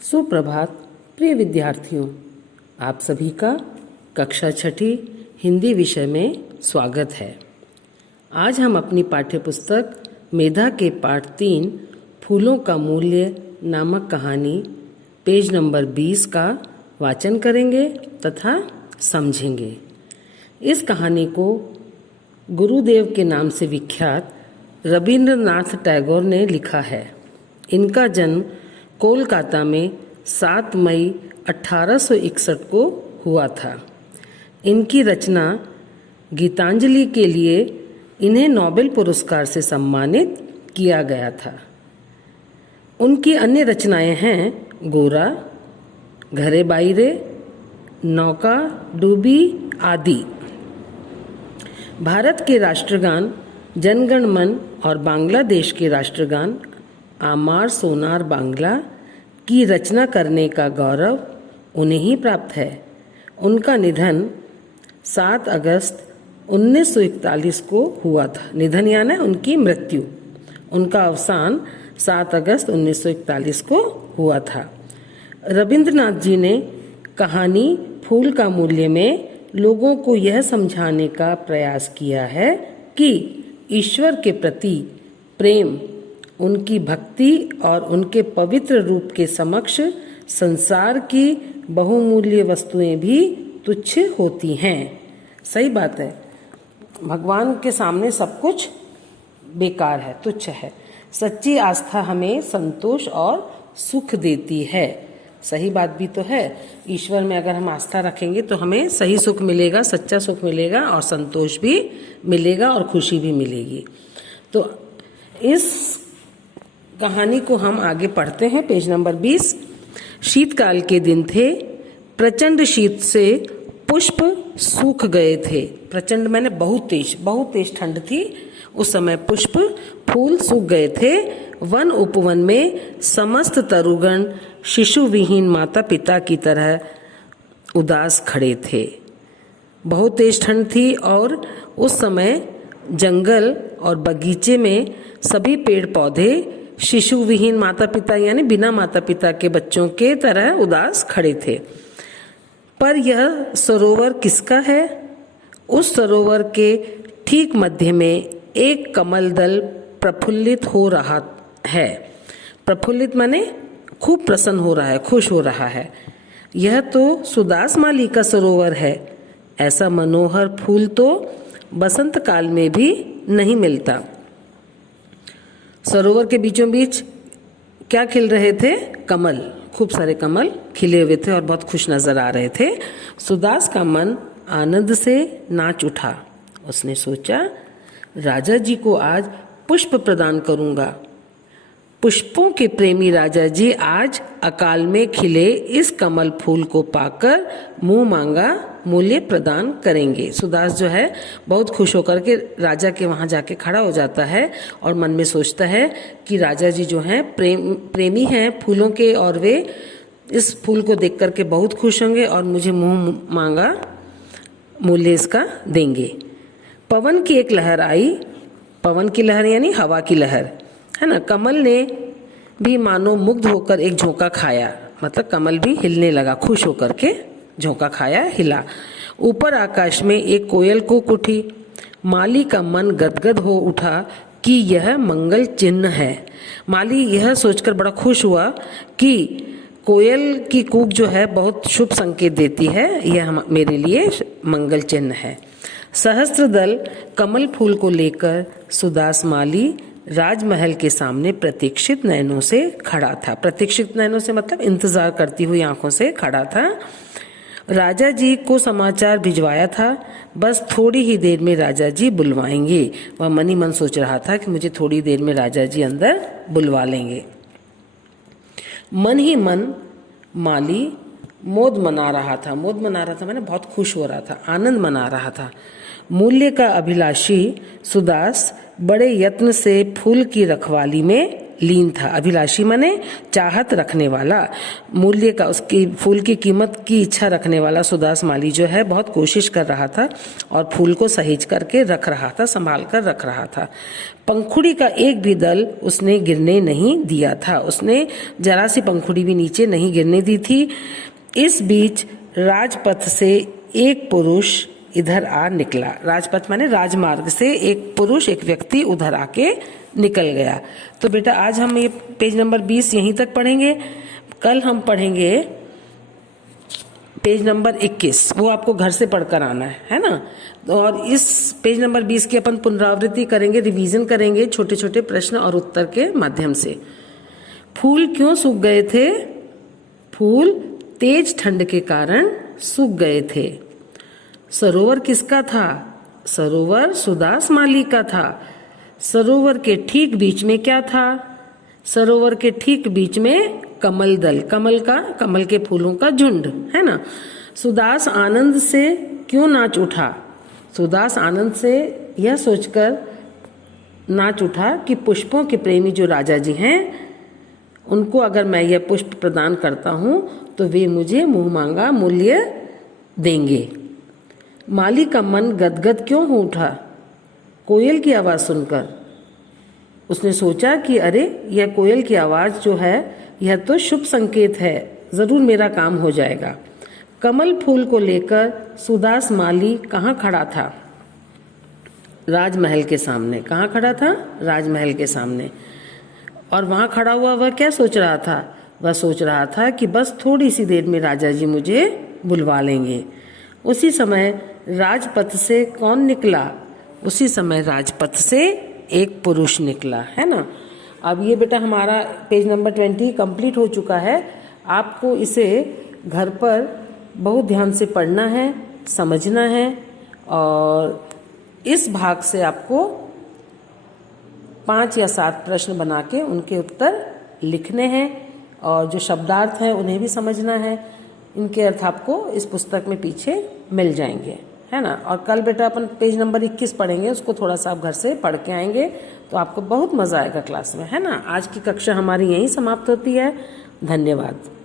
सुप्रभात प्रिय विद्यार्थियों, आप सभी का कक्षा छठी हिंदी विषय में स्वागत है। आज हम अपनी पाठ्यपुस्तक मेधा के पाठ 3 फूलों का मूल्य नामक कहानी पेज नंबर 20 का वाचन करेंगे तथा समझेंगे। इस कहानी को गुरुदेव के नाम से विख्यात रविंद्रनाथ टैगोर ने लिखा है। इनका जन्म कोलकाता में 7 मई 1861 को हुआ था। इनकी रचना गीतांजलि के लिए इन्हें नोबेल पुरस्कार से सम्मानित किया गया था। उनकी अन्य रचनाएं हैं गोरा, घरे बाइरे, नौका डूबी आदि। भारत के राष्ट्रगान जनगण मन और बांग्लादेश के राष्ट्रगान आमार सोनार बांग्ला की रचना करने का गौरव उन्हें ही प्राप्त है। उनका निधन 7 अगस्त 1941 को हुआ था। निधन यानी उनकी मृत्यु। उनका अवसान 7 अगस्त 1941 को हुआ था। रविंद्रनाथ जी ने कहानी फूल का मूल्य में लोगों को यह समझाने का प्रयास किया है कि ईश्वर के प्रति प्रेम, उनकी भक्ति और उनके पवित्र रूप के समक्ष संसार की बहुमूल्य वस्तुएं भी तुच्छ होती हैं। सही बात है, भगवान के सामने सब कुछ बेकार है, तुच्छ है। सच्ची आस्था हमें संतोष और सुख देती है। सही बात भी तो है। ईश्वर में अगर हम आस्था रखेंगे तो हमें सही सुख मिलेगा, सच्चा सुख मिलेगा और संतोष भी मिलेगा और खुशी भी मिलेगी। तो इस कहानी को हम आगे पढ़ते हैं। Page number 20। शीतकाल के दिन थे। प्रचंड शीत से पुष्प सूख गए थे। प्रचंड मैंने बहुत तेज ठंड थी। उस समय पुष्प फूल सूख गए थे। वन उपवन में समस्त तरुगण शिशु विहीन माता पिता की तरह उदास खड़े थे। बहुत तेज ठंड थी और उस समय जंगल और बगीचे में सभी पेड़ पौधे शिशु विहीन माता पिता यानी बिना माता पिता के बच्चों के तरह उदास खड़े थे। पर यह सरोवर किसका है? उस सरोवर के ठीक मध्य में एक कमल दल प्रफुल्लित हो रहा है। प्रफुल्लित माने खूब प्रसन्न हो रहा है, खुश हो रहा है। यह तो सुदास माली का सरोवर है। ऐसा मनोहर फूल तो बसंत काल में भी नहीं मिलता। सरोवर के बीचों बीच क्या खिल रहे थे? कमल। खूब सारे कमल खिले हुए थे और बहुत खुश नजर आ रहे थे। सुदास का मन आनंद से नाच उठा। उसने सोचा, राजा जी को आज पुष्प प्रदान करूंगा। पुष्पों के प्रेमी राजा जी आज अकाल में खिले इस कमल फूल को पाकर मुंह मांगा मूल्य प्रदान करेंगे। सुदास जो है बहुत खुश होकर के राजा के वहां जाके खड़ा हो जाता है और मन में सोचता है कि राजा जी जो हैं प्रेमी हैं फूलों के और वे इस फूल को देख करके बहुत खुश होंगे और मुझे मुंह मांगा मूल्य इसका देंगे। पवन की एक लहर आई। पवन की लहर यानी हवा की लहर है ना। कमल ने भी मानो मुग्ध होकर एक झोंका खाया। मतलब कमल भी हिलने लगा, खुश होकर के झोंका खाया, हिला। ऊपर आकाश में एक कोयल कूक उठी। माली का मन गदगद हो उठा कि यह मंगल चिन्ह है। माली यह सोचकर बड़ा खुश हुआ कि कोयल की कूक जो है बहुत शुभ संकेत देती है, यह मेरे लिए मंगल चिन्ह है। सहस्त्र दल कमल फूल को लेकर सुदास माली राजमहल के सामने प्रतीक्षित नयनों से खड़ा था। प्रतीक्षित नयनों से मतलब इंतजार करती हुई आंखों से खड़ा था। राजा जी को समाचार भिजवाया था, बस थोड़ी ही देर में राजा जी बुलवाएंगे। वह मन ही मन सोच रहा था कि मुझे थोड़ी देर में राजा जी अंदर बुलवा लेंगे। मन ही मन माली मोद मना रहा था। मोद मना रहा था मैंने बहुत खुश हो रहा था, आनंद मना रहा था। मूल्य का अभिलाषी सुदास बड़े यत्न से फूल की रखवाली में लीन था। अभिलाषी माने चाहत रखने वाला, मूल्य का, उसकी फूल की कीमत की इच्छा रखने वाला सुदास माली जो है बहुत कोशिश कर रहा था और फूल को सहेज करके रख रहा था, संभाल कर रख रहा था। पंखुड़ी का एक भी दल उसने गिरने नहीं दिया था, उसने जरा सी पंखुड़ी भी नीचे नहीं गिरने दी थी। इस बीच राजपथ से एक पुरुष इधर आ निकला। राजपथ माने राजमार्ग से एक पुरुष, एक व्यक्ति उधर आके निकल गया। तो बेटा आज हम ये पेज नंबर 20 यहीं तक पढ़ेंगे। कल हम पढ़ेंगे पेज नंबर 21, वो आपको घर से पढ़कर आना है ना। और इस पेज नंबर 20 की अपन पुनरावृत्ति करेंगे, रिवीजन करेंगे छोटे छोटे प्रश्न और उत्तर के माध्यम से। फूल क्यों सूख गए थे? फूल तेज ठंड के कारण सूख गए थे। सरोवर किसका था? सरोवर सुदास माली का था। सरोवर के ठीक बीच में क्या था? सरोवर के ठीक बीच में कमल दल, कमल के फूलों का झुंड, है ना। सुदास आनंद से क्यों नाच उठा? सुदास आनंद से यह सोचकर नाच उठा कि पुष्पों के प्रेमी जो राजा जी हैं, उनको अगर मैं यह पुष्प प्रदान करता हूं तो वे मुझे मुंह मांगा मूल्य देंगे। माली का मन गदगद क्यों हो उठा? कोयल की आवाज़ सुनकर उसने सोचा कि अरे यह कोयल की आवाज़ जो है यह तो शुभ संकेत है, ज़रूर मेरा काम हो जाएगा। कमल फूल को लेकर सुदास माली कहाँ खड़ा था? राजमहल के सामने। कहाँ खड़ा था? राजमहल के सामने। और वहाँ खड़ा हुआ वह क्या सोच रहा था? वह सोच रहा था कि बस थोड़ी सी देर में राजा जी मुझे बुलवा लेंगे। उसी समय राजपथ से कौन निकला? उसी समय राजपथ से एक पुरुष निकला, है ना। अब ये बेटा हमारा पेज नंबर 20 कंप्लीट हो चुका है। आपको इसे घर पर बहुत ध्यान से पढ़ना है, समझना है और इस भाग से आपको 5 या 7 प्रश्न बना के उनके उत्तर लिखने हैं और जो शब्दार्थ हैं उन्हें भी समझना है। इनके अर्थ आपको इस पुस्तक में पीछे मिल जाएंगे, है ना। और कल बेटा अपन पेज नंबर 21 पढ़ेंगे, उसको थोड़ा सा आप घर से पढ़ के आएंगे तो आपको बहुत मज़ा आएगा क्लास में, है ना। आज की कक्षा हमारी यहीं समाप्त होती है। धन्यवाद।